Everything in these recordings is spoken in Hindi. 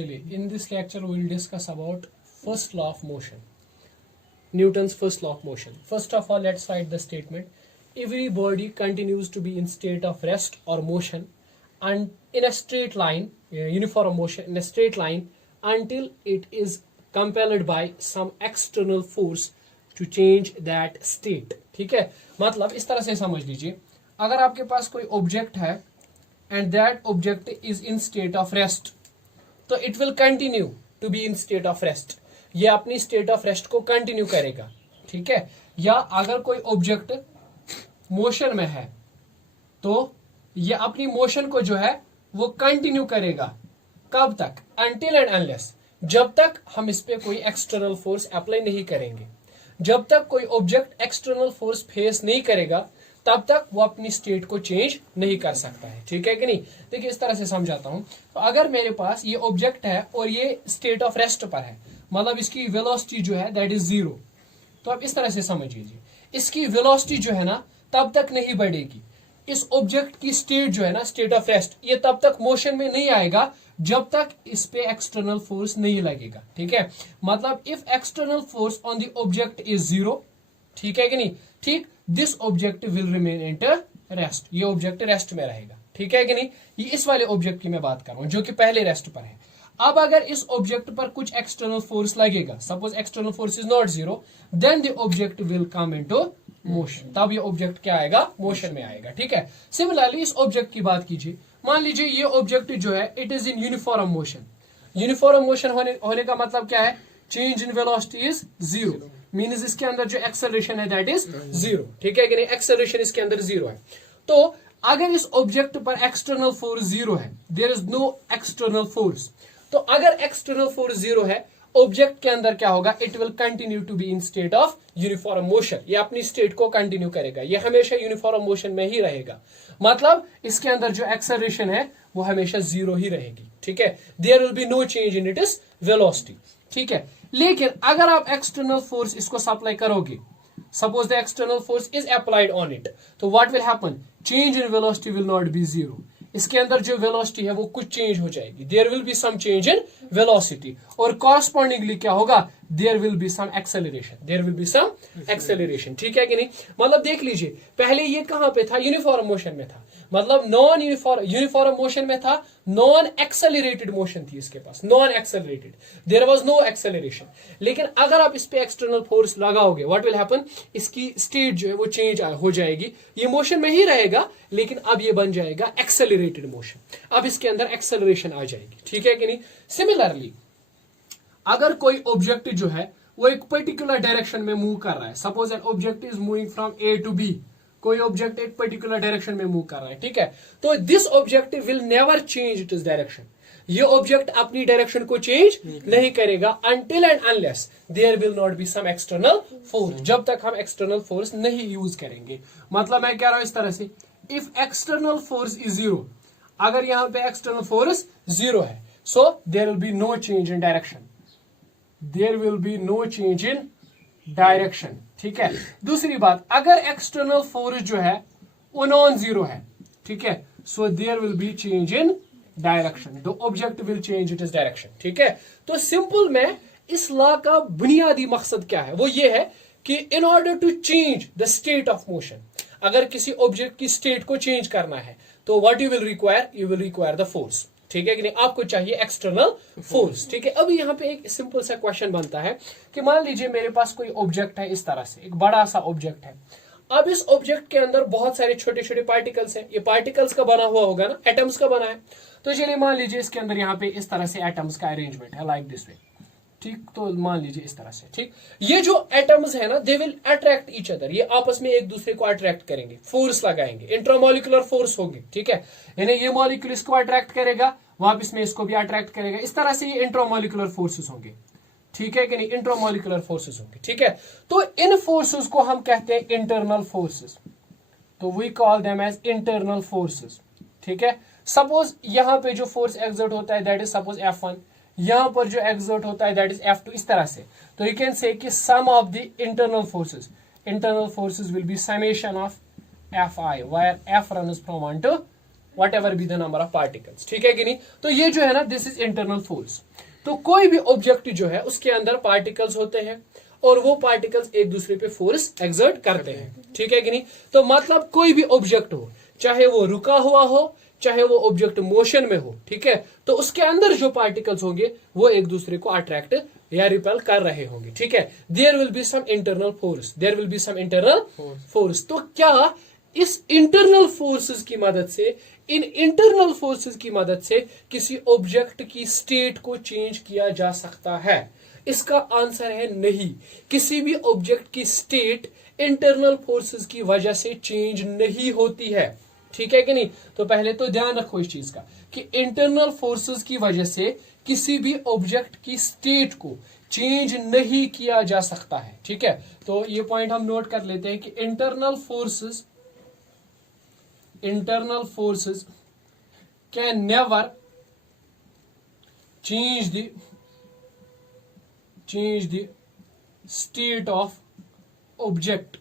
चलिए, in this lecture we will discuss about first law of motion, Newton's first law of motion. First of all, let's write the statement. Every body continues to be in state of rest or motion and in a straight line, uniform motion in a straight line until it is compelled by some external force to change that state. ठीक है, मतलब इस तरह से समझ लीजिए, अगर आपके पास कोई ऑब्जेक्ट है and that object is in state of rest, तो it will continue to be in state of rest. ये अपनी state of rest को continue करेगा. ठीक है, या अगर कोई ऑब्जेक्ट मोशन में है तो ये अपनी मोशन को जो है वो कंटिन्यू करेगा. कब तक? Until and unless, जब तक हम इस पे कोई एक्सटर्नल फोर्स अप्लाई नहीं करेंगे. जब तक कोई ऑब्जेक्ट एक्सटर्नल फोर्स फेस नहीं करेगा तब तक वो अपनी स्टेट को चेंज नहीं कर सकता है. ठीक है कि नहीं? देखिए, इस तरह से समझाता हूं. तो अगर मेरे पास ये ऑब्जेक्ट है और ये स्टेट ऑफ रेस्ट पर है, मतलब इसकी वेलोसिटी जो है दैट इज 0. तो अब इस तरह से समझ लीजिए, इसकी वेलोसिटी जो है ना तब तक नहीं बढ़ेगी. इस ऑब्जेक्ट की स्टेट जो है ना, स्टेट ऑफ रेस्ट, ये तब तक मोशन में नहीं आएगा जब तक इस पे एक्सटर्नल फोर्स नहीं लगेगा. ठीक है, मतलब if external force on the object is 0, ठीक है कि नहीं? ठीक, this object will remain inter rest. ये ऑब्जेक्ट रेस्ट में रहेगा. ठीक है कि नहीं? ये इस वाले ऑब्जेक्ट की मैं बात कर रहा हूं जो कि पहले रेस्ट पर है. अब अगर इस ऑब्जेक्ट पर कुछ एक्सटर्नल फोर्स लगेगा, suppose external force is not 0, then the object will come into motion. तब ये ऑब्जेक्ट क्या आएगा? मोशन में आएगा. ठीक है, सिमिलरली इस ऑब्जेक्ट की बात कीजिए. मान लीजिए ये ऑब्जेक्ट जो है it is in uniform motion. Uniform motion होने का मतलब क्या है? Change in velocity is 0, means इसके अंदर जो एक्सेलरेशन है दैट इज 0. ठीक है कि नहीं? एक्सेलरेशन इसके अंदर 0 है. तो अगर इस ऑब्जेक्ट पर एक्सटर्नल फोर्स 0 है, there is no external force, तो अगर एक्सटर्नल फोर्स 0 है, ऑब्जेक्ट के अंदर क्या होगा? It will continue to be in state of uniform motion. ये अपनी स्टेट को कंटिन्यू करेगा, ये हमेशा यूनिफॉर्म मोशन में ही रहेगा. मतलब इसके अंदर जो एक्सेलरेशन है वो हमेशा 0 ही रहेगी. ठीक है, there will be no change in its velocity. ठीक है, लेकिन अगर आप एक्सटर्नल फोर्स इसको सप्लाई करोगे, suppose the external force is applied on it, तो what will happen? Change in velocity will not be 0. इसके अंदर जो वेलोसिटी है वो कुछ चेंज हो जाएगी. There will be some change in velocity और कॉरस्पॉन्डिंगली क्या होगा? There will be some acceleration. There will be some acceleration. ठीक है कि नहीं? मतलब देख लीजिए, पहले ये कहां पे था? यूनिफॉर्म मोशन में था, मतलब नॉन यूनिफॉर्म मोशन में था. नॉन एक्सेलरेटेड मोशन थी इसके पास, non accelerated, there was no acceleration. लेकिन अगर आप इस पे एक्सटर्नल फोर्स लगाओगे, व्हाट विल हैपन? इसकी स्टेट जो है वो चेंज हो जाएगी. ये मोशन में ही रहेगा लेकिन अब ये बन जाएगा एक्सेलरेटेड मोशन. अब इसके अंदर एक्सेलरेशन आ जाएगी. ठीक है कि नहीं? सिमिलरली अगर कोई ऑब्जेक्ट जो है वो एक पर्टिकुलर डायरेक्शन में मूव कर रहा है, suppose an object is moving from A to B, कोई ऑब्जेक्ट एक पर्टिकुलर डायरेक्शन में मूव कर रहा है. ठीक है, तो this object will never change its direction. ये ऑब्जेक्ट अपनी डायरेक्शन को चेंज नहीं करेगा until and unless there will not be some external force. जब तक हम एक्सटर्नल फोर्स नहीं यूज करेंगे. मतलब मैं कह रहा हूं इस तरह से, इफ एक्सटर्नल फोर्स इज 0, अगर यहां पे एक्सटर्नल फोर्स 0 है, so there will be no change in direction. There will be no change in direction. ठीक है, दूसरी बात, अगर एक्सटर्नल फोर्स जो है वो नॉन 0 है, ठीक है, so there will be change in direction. The object will change it is direction. ठीक है, तो सिंपल में इस लॉ का बुनियादी मकसद क्या है? वो ये है कि in order to change the state of motion, अगर किसी ऑब्जेक्ट की स्टेट को चेंज करना है तो what you will require? You will require the force. ठीक है कि नहीं? आपको चाहिए एक्सटर्नल फोर्स. ठीक है, अभी यहाँ पे एक सिंपल सा क्वेश्चन बनता है कि मान लीजिए मेरे पास कोई ऑब्जेक्ट है, इस तरह से एक बड़ा सा ऑब्जेक्ट है. अब इस ऑब्जेक्ट के अंदर बहुत सारे छोटे छोटे पार्टिकल्स हैं. ये पार्टिकल्स का बना हुआ होगा ना, एटम्स का बना है. तो चलिए मान लीजिए इसके अंदर यहाँ पे इस तरह से एटम्स का अरेंजमेंट है, लाइक दिस वे. ठीक, तो मान लीजिए इस तरह से. ठीक, ये जो एटम्स है ना, they will attract each other. ये आपस में एक दूसरे को अट्रैक्ट करेंगे, फोर्स लगाएंगे, इंट्रामोलिकुलर फोर्स होंगे. ठीक है, यानी ये मॉलिक्यूल इसको अट्रैक्ट करेगा, वापस में इसको भी अट्रैक्ट करेगा. इस तरह से ये इंट्रामोलिकुलर फोर्सेस होंगे. ठीक है कि नहीं? इंट्रामोलिकुलर फोर्सेस होंगे. ठीक है, तो इन फोर्सेस को हम कहते हैं इंटरनल फोर्सेस. तो we call them as internal forces. ठीक है, सपोज यहां पे जो फोर्स एक्सर्ट होता है दैट इज सपोज F1, यहां पर जो एक्सर्ट होता है दैट इज F2, इस तरह से. तो यू कैन से कि sum of the internal forces will be summation of Fi, where F runs from 1 to whatever be the number of particles, ठीक है कि नहीं। तो ये जो है ना, दिस इज इंटरनल फोर्स। तो कोई भी ऑब्जेक्ट जो है उसके अंदर पार्टिकल्स होते हैं और वो पार्टिकल्स एक दूसरे पे फोर्स एक्सर्ट करते हैं, ठीक है कि नहीं। तो मतलब कोई भी ऑब्जेक्ट हो, चाहे वो रुका हुआ हो, चाहे वो ऑब्जेक्ट मोशन में हो, ठीक है, तो उसके अंदर जो पार्टिकल्स होंगे वो एक दूसरे को अट्रैक्ट या रिपेल कर रहे होंगे, ठीक है। There will be some internal force, there will be some internal force. तो क्या इस इंटरनल फोर्सेस की मदद से, इन इंटरनल फोर्सेस की मदद से किसी ऑब्जेक्ट की स्टेट को चेंज किया जा सकता है? इसका आंसर है नहीं। किसी भी ऑब्जेक्ट की स्टेट इंटरनल फोर्सेस की वजह से चेंज नहीं होती है, ठीक है कि नहीं। तो पहले तो ध्यान रखो इस चीज का कि इंटरनल फोर्सेस की वजह से किसी भी ऑब्जेक्ट की स्टेट को चेंज नहीं किया जा सकता है, ठीक है। तो ये पॉइंट हम नोट कर लेते हैं कि internal forces can never change the state of object।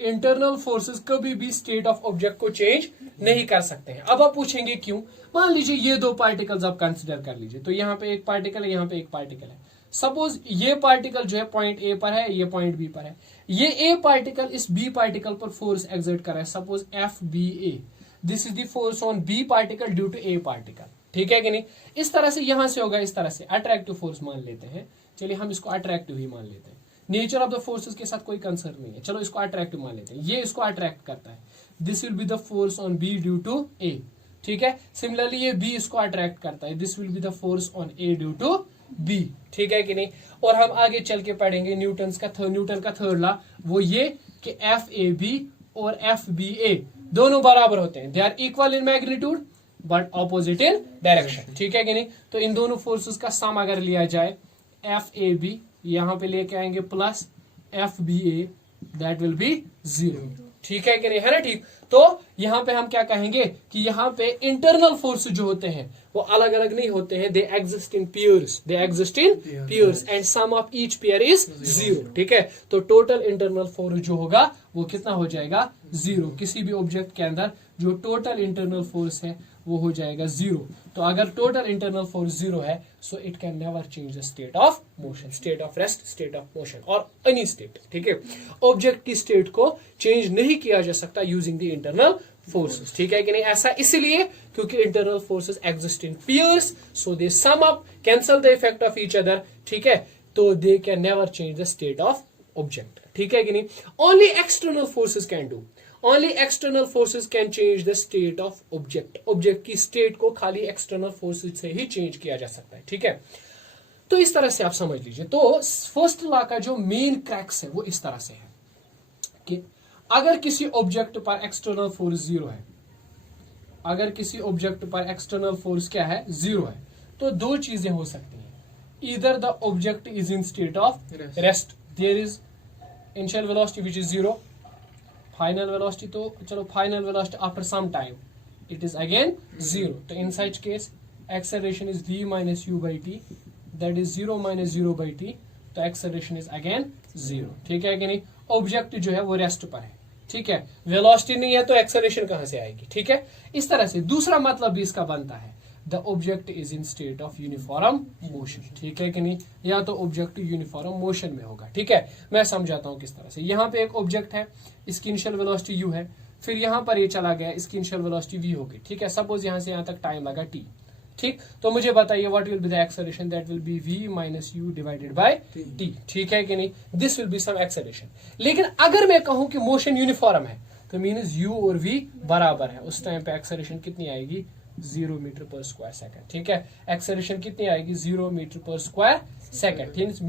Internal forces कभी भी स्टेट ऑफ ऑब्जेक्ट को चेंज नहीं कर सकते हैं। अब आप पूछेंगे क्यों। मान लीजिए ये दो पार्टिकल्स आप कंसिडर कर लीजिए, तो यहाँ पे एक पार्टिकल है, यहाँ पे एक पार्टिकल है। सपोज ये पार्टिकल जो है पॉइंट ए पर है, ये पॉइंट बी पर है। ये ए पार्टिकल इस बी पार्टिकल पर फोर्स एक्सर्ट कर रहा है, suppose F B A. This is the force on B particle due to A particle, ठीक है कि नहीं। इस तरह से यहां से होगा, इस तरह से अट्रैक्टिव फोर्स मान लेते हैं। चलिए हम इसको अट्रैक्टिव ही मान लेते हैं। नेचर ऑफ द फोर्सेस के साथ कोई कंसर्न नहीं है, चलो इसको अट्रैक्टिव मान लेते हैं। ये इसको अट्रैक्ट करता है, this will be the force on B due to A, ठीक है। सिमिलरली ये बी इसको अट्रैक्ट करता है, this will be the force on A due to B, ठीक है कि नहीं। और हम आगे चल के पढ़ेंगे न्यूटन का थर्ड लॉ, वो ये कि एफ ए बी और एफ बी ए दोनों बराबर होते हैं, they are equal in magnitude but opposite in direction, ठीक है कि नहीं। तो इन दोनों फोर्सेस का सम अगर लिया जाए, एफ ए बी यहां पे लेके आएंगे plus F B A, that will be 0, ठीक है कि नहीं, है ना, ठीक। तो यहां पे हम क्या कहेंगे कि यहां पे इंटरनल फोर्स जो होते हैं वो अलग अलग नहीं होते हैं, they exist in pairs and sum of each pair is 0, ठीक है। तो टोटल इंटरनल फोर्स जो होगा वो कितना हो जाएगा, 0। किसी भी ऑब्जेक्ट के अंदर जो टोटल इंटरनल फोर्स है वो हो जाएगा 0। तो अगर टोटल इंटरनल फोर्स 0 है, so it can never change the state of motion, state of rest, state of motion और एनी स्टेट, ठीक है। ऑब्जेक्ट की स्टेट को चेंज नहीं किया जा सकता यूजिंग द इंटरनल फोर्सेस, ठीक है कि नहीं। ऐसा इसलिए क्योंकि internal forces exist in pairs, so they sum up, cancel the effect of each other, ठीक है। तो they can never change the state of object, ठीक है कि नहीं। Only external forces can do, only external forces can change the state of object. Object की स्टेट को खाली एक्सटर्नल फोर्सेस से ही चेंज किया जा सकता है, ठीक है। तो इस तरह से आप समझ लीजिए। तो फर्स्ट लॉ का जो मेन क्रैक्स है वो इस तरह से है कि अगर किसी ऑब्जेक्ट पर एक्सटर्नल फोर्स 0 है, अगर किसी ऑब्जेक्ट पर एक्सटर्नल फोर्स क्या है, 0 है, तो दो चीजें हो सकती हैं। Either the object is in state of rest, there is initial velocity which is 0, final velocity, तो चलो final velocity after some time it is again 0। तो in such case acceleration is v minus u by t, that is 0 minus 0 by t, तो एक्सेलरेशन इज अगेन 0, ठीक है कि नहीं। ऑब्जेक्ट जो है वो रेस्ट पर है, ठीक है, वेलोसिटी नहीं है तो एक्सेलरेशन कहां से आएगी, ठीक है। इस तरह से दूसरा मतलब भी इसका बनता है, the object is in state of uniform motion, ठीक है कि नहीं, या तो ऑब्जेक्ट यूनिफॉर्म मोशन में होगा, ठीक है। मैं समझाता हूं किस तरह से। यहाँ पे एक ऑब्जेक्ट है, इसकी इनिशियल वेलोसिटी u है, फिर यहाँ पर ये चला गया, इसकी इनिशियल वेलोसिटी v होगी, ठीक है। सपोज यहाँ से यहाँ तक टाइम लगा t, ठीक। तो मुझे बताइए what will be the acceleration, that will be v minus u divided by t, ठीक है कि नहीं। This will be some acceleration. लेकिन अगर मैं कहूं कि मोशन यूनिफॉर्म है, तो मीन्स u और v बराबर है, उस टाइम पे एक्सेलरेशन कितनी आएगी, 0 मीटर पर स्क्वायर सेकंड, ठीक है। एक्सेलरेशन कितनी आएगी, 0 मीटर पर स्क्वायर सेकंड,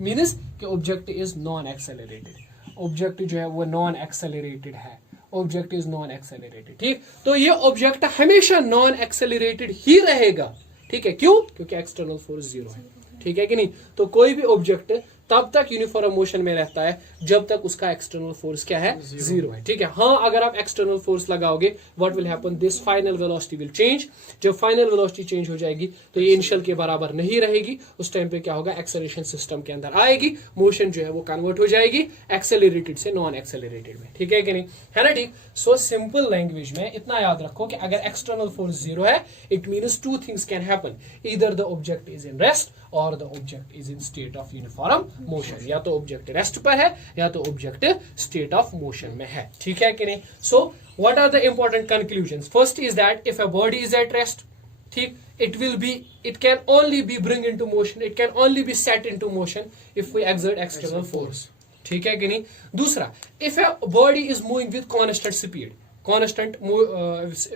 मीन्स कि object is non accelerated. Object जो है वो नॉन एक्सेलरेटेड है, ऑब्जेक्ट इज नॉन एक्सेलरेटेड, ठीक। तो ये ऑब्जेक्ट हमेशा नॉन एक्सेलरेटेड ही रहेगा, ठीक है। क्यों? क्योंकि एक्सटर्नल फोर्स 0 है, ठीक है कि नहीं। तो कोई भी ऑब्जेक्ट तब तक यूनिफॉर्म मोशन में रहता है जब तक उसका एक्सटर्नल फोर्स क्या है, जीरो है। ठीक है, हाँ अगर आप एक्सटर्नल फोर्स लगाओगे what will happen, this final velocity will change. जब फाइनल वेलोसिटी चेंज हो जाएगी तो ये इनिशियल के बराबर नहीं रहेगी, उस टाइम पे क्या होगा, एक्सेलरेशन सिस्टम के अंदर आएगी, मोशन जो है वो कन्वर्ट हो जाएगी एक्सेलरेटेड से नॉन एक्सेलरेटेड में। ठीक है कि नहीं, है ना। ठीक, सो सिंपल लैंग्वेज में इतना याद रखो कि अगर एक्सटर्नल फोर्स जीरो है, it means two things can happen, either the object is in rest और the object is in state of uniform motion. या तो ऑब्जेक्ट रेस्ट पर है या तो ऑब्जेक्ट स्टेट ऑफ मोशन में है। ठीक है कि नहीं। So what are the important conclusions, first is that if a body is at rest, ठीक, it can only be bring into motion, it can only be set into motion if we exert external force। ठीक है कि नहीं। दूसरा, if a body is moving with constant speed, constant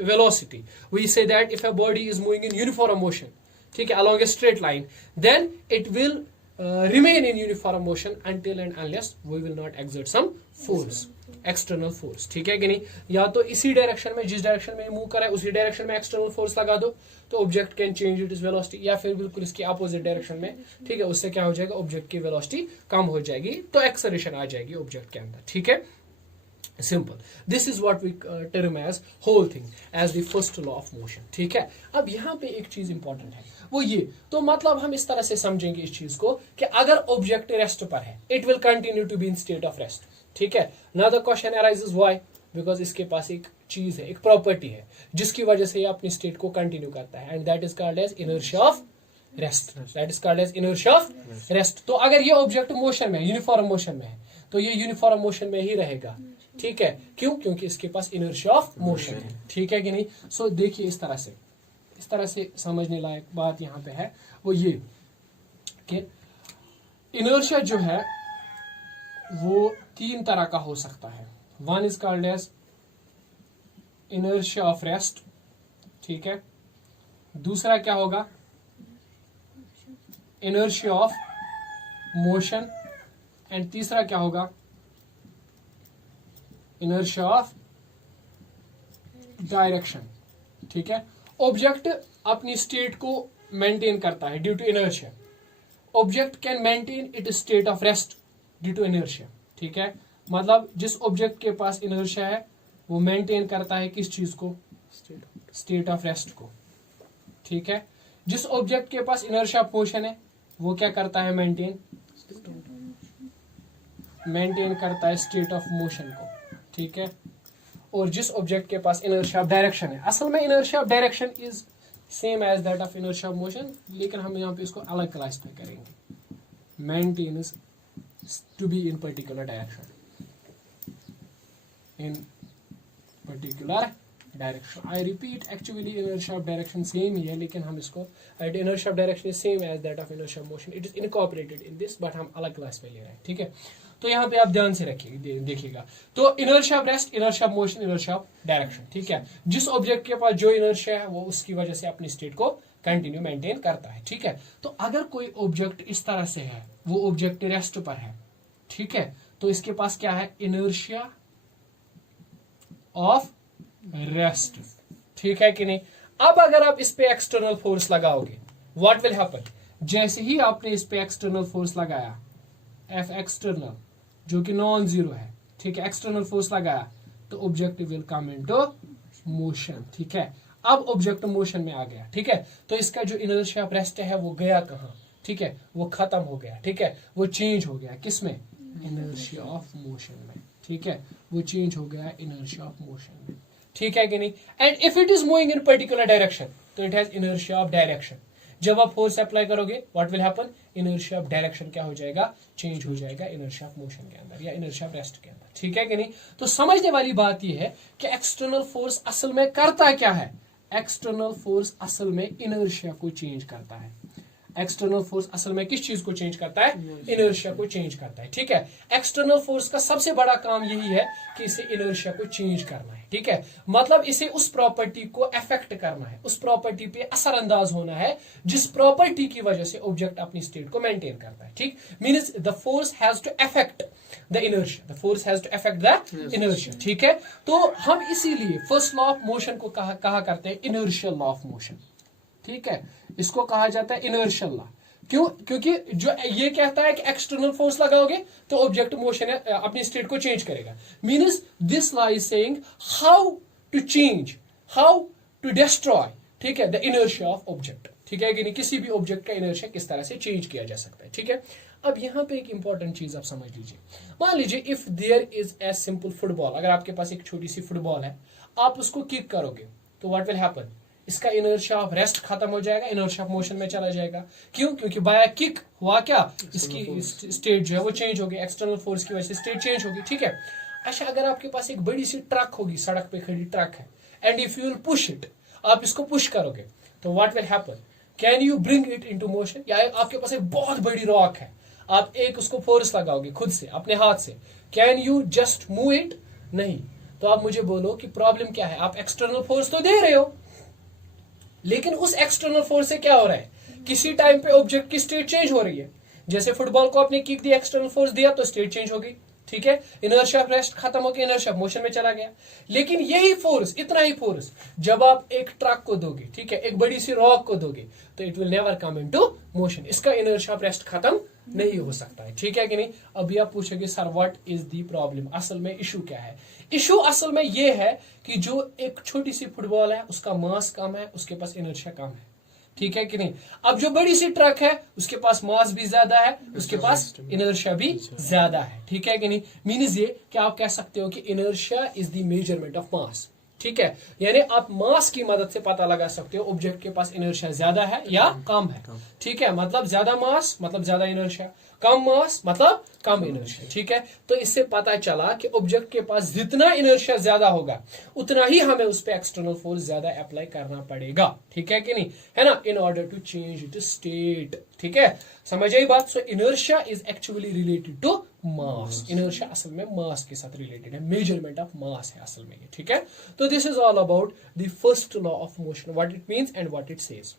velocity, we say that if a body is moving in uniform motion, ठीक है, along a straight line, then it will remain in uniform motion until and unless we will not exert some force, external force. ठीक है कि नहीं, या तो इसी डायरेक्शन में, जिस डायरेक्शन में मूव कर रहा है उसी डायरेक्शन में एक्सटर्नल फोर्स लगा दो तो object can change its velocity, या फिर बिल्कुल इसकी अपोजिट डायरेक्शन में, ठीक है, उससे क्या हो जाएगा, ऑब्जेक्ट की वेलोसिटी कम हो जाएगी तो एक्सेलरेशन आ जाएगी ऑब्जेक्ट के अंदर। ठीक है, simple, this is what we term as whole thing as the first law of motion. ठीक है, अब यहाँ पे एक चीज इंपॉर्टेंट है वो ये, तो मतलब हम इस तरह से समझेंगे इस चीज को कि अगर ऑब्जेक्ट रेस्ट पर है, it will continue to be in state of rest. ठीक है, now the question arises why, because इसके पास एक चीज है, एक प्रॉपर्टी है जिसकी वजह से ये अपनी स्टेट को कंटिन्यू करता है, and that is called as inertia of rest. That is called as inertia of rest. तो अगर ये ऑब्जेक्ट मोशन में, यूनिफॉर्म मोशन में है, तो ये यूनिफॉर्म मोशन में ही रहेगा। ठीक है, क्यों, क्योंकि इसके पास इनर्शिया ऑफ मोशन है। ठीक है कि नहीं। सो देखिए इस तरह से समझने लायक बात यहाँ पे है वो ये कि इनर्शिया जो है वो तीन तरह का हो सकता है। One is called as inertia of rest. ठीक है, दूसरा क्या होगा, इनर्शिया ऑफ मोशन, एंड तीसरा क्या होगा, इनर्शिया ऑफ डायरेक्शन। ठीक है, ऑब्जेक्ट अपनी स्टेट को मेंटेन करता है due to inertia. Object can maintain it state of rest due to inertia. ठीक है, मतलब जिस ऑब्जेक्ट के पास इनर्शिया है वो मेंटेन करता है किस चीज को, स्टेट ऑफ रेस्ट को। ठीक है, जिस ऑब्जेक्ट के पास इनर्शिया ऑफ मोशन है वो क्या करता है, मेंटेन करता है स्टेट ऑफ मोशन को। ठीक है, और जिस ऑब्जेक्ट के पास इनर्शिया ऑफ डायरेक्शन है, असल में inertia of direction is same as that of inertia of motion, लेकिन हम यहाँ पे इसको अलग क्लासिफाई करेंगे, maintains to be in particular direction, in particular direction. I repeat, actually inertia of direction same ही है, लेकिन हम इसको inertia of direction is same as that of inertia of motion, it is incorporated in this, but हम अलग क्लास में ले रहे हैं। ठीक है, तो यहाँ पे आप ध्यान से रखिए, देखिएगा, तो inertia of rest, inertia of motion, inertia of direction. ठीक है, जिस ऑब्जेक्ट के पास जो इनर्शिया है वो उसकी वजह से अपनी स्टेट को कंटिन्यू मेंटेन करता है। ठीक है, तो अगर कोई ऑब्जेक्ट इस तरह से है, वो ऑब्जेक्ट रेस्ट पर है, ठीक है, तो इसके पास क्या है, इनर्शिया ऑफ रेस्ट। ठीक है कि नहीं। अब अगर आप इस पे एक्सटर्नल फोर्स लगाओगे, व्हाट विल हैपन, जैसे ही आपने इस पे एक्सटर्नल फोर्स लगाया, एफ एक्सटर्नल जो कि नॉन जीरो है, ठीक है, एक्सटर्नल फोर्स लगाया तो object will come into motion. ठीक है, अब ऑब्जेक्ट मोशन में आ गया। ठीक है, तो इसका जो इनर्शिया ऑफ रेस्ट है वो गया कहाँ, ठीक है, वो खत्म हो गया। ठीक है, वो चेंज हो गया किसमें, इनर्शिया ऑफ मोशन में। ठीक है, वो चेंज हो गया इनर्शिया ऑफ मोशन में। ठीक है कि नहीं। And if it is moving in particular direction तो it has inertia of direction. जब आप फोर्स अप्लाई करोगे what will happen, inertia of direction क्या हो जाएगा, चेंज हो जाएगा इनर्शिया ऑफ मोशन के अंदर या इनर्शिया ऑफ रेस्ट के अंदर। ठीक है कि नहीं। तो समझने वाली बात यह है कि एक्सटर्नल फोर्स असल में करता क्या है, एक्सटर्नल फोर्स असल में इनर्शिया को चेंज करता है। एक्सटर्नल फोर्स असल में किस चीज को चेंज करता है, इनर्शिया को चेंज करता है। ठीक है, एक्सटर्नल फोर्स का सबसे बड़ा काम यही है कि इसे इनर्शिया को चेंज करना है। ठीक है, मतलब इसे उस प्रॉपर्टी को अफेक्ट करना है, उस प्रॉपर्टी पे असरअंदाज होना है जिस प्रॉपर्टी की वजह से ऑब्जेक्ट अपनी स्टेट को मेंटेन करता है। ठीक, means the force has to affect the inertia, the force has to affect the inertia. ठीक है, तो हम इसीलिए फर्स्ट लॉ ऑफ मोशन को कहा करते हैं इनर्शियल लॉ ऑफ मोशन। ठीक है, इसको कहा जाता है इनर्शियल लॉ, क्यों? क्योंकि जो ये कहता है कि एक्सटर्नल फोर्स लगाओगे तो ऑब्जेक्ट मोशन अपनी स्टेट को चेंज करेगा. Means this law is saying how to change, how to destroy, ठीक है, द इनर्शिया ऑफ ऑब्जेक्ट. ठीक है कि नहीं, किसी भी ऑब्जेक्ट का इनर्शिया किस तरह से चेंज किया जा सकता है. ठीक है, अब यहाँ पे एक इंपॉर्टेंट चीज आप समझ लीजिए. मान लीजिए if there is a simple football, अगर आपके पास एक छोटी सी फुटबॉल है, आप उसको किक करोगे तो व्हाट विल हैपन, इसका इनर्शिया ऑफ रेस्ट खत्म हो जाएगा, इनर्शिया ऑफ मोशन में चला जाएगा. क्यों? क्योंकि बाय किक हुआ क्या, इसकी स्टेट जो है वो चेंज होगी, एक्सटर्नल फोर्स की वजह से स्टेट चेंज होगी. ठीक है. अच्छा, अगर आपके पास एक बड़ी सी ट्रक होगी, सड़क पे खड़ी ट्रक है, and if you will push it, आप इसको पुश करोगे तो what will happen, can you bring it into motion? या आपके पास एक बहुत बड़ी रॉक है, आप एक उसको फोर्स लगाओगे खुद से अपने हाथ से, can you just move it? नहीं. तो आप मुझे बोलो कि प्रॉब्लम क्या है. आप एक्सटर्नल फोर्स तो दे रहे हो, लेकिन उस एक्सटर्नल फोर्स से क्या हो रहा है, किसी टाइम पे ऑब्जेक्ट की स्टेट चेंज हो रही है. जैसे फुटबॉल को आपने किक दी, एक्सटर्नल फोर्स दिया तो स्टेट चेंज हो गई. ठीक है, इनर्शिया ऑफ रेस्ट खत्म होकर इनर्शिया ऑफ मोशन में चला गया. लेकिन यही फोर्स, इतना ही फोर्स जब आप एक ट्रक को दोगे, ठीक है, एक बड़ी सी रॉक को दोगे, तो it will never come into motion. इसका इनर्शिया ऑफ रेस्ट खत्म नहीं हो सकता है. ठीक है कि नहीं. अभी आप पूछोगे sir what is the problem, असल में इशू क्या है. इशू असल में ये है कि जो एक छोटी सी फुटबॉल है उसका मास कम है, उसके पास इनर्शिया कम है. ठीक है कि नहीं. अब जो बड़ी सी ट्रक है उसके पास मास भी ज्यादा है, उसके पास इनर्शिया भी ज्यादा है. ठीक है कि नहीं. मीन्स ये कि आप कह सकते हो कि inertia is the measurement of mass. ठीक है, यानी आप मास की मदद से पता लगा सकते हो ऑब्जेक्ट के पास इनर्शिया ज्यादा है या कम है. ठीक है, मतलब ज्यादा मास मतलब ज्यादा इनर्शिया, कम मास मतलब कम इनर्शिया. ठीक है, तो इससे पता चला कि ऑब्जेक्ट के पास जितना इनर्शिया ज्यादा होगा उतना ही हमें उस पर एक्सटर्नल फोर्स ज्यादा अप्लाई करना पड़ेगा. ठीक है कि नहीं, है ना, in order to change it state. ठीक है, समझ आई बात. So inertia is actually related to mass. Inertia असल में मास के साथ रिलेटेड है, मेजरमेंट ऑफ मास है असल में ये. ठीक है, तो this is all about the first law of motion, what it means and what it says.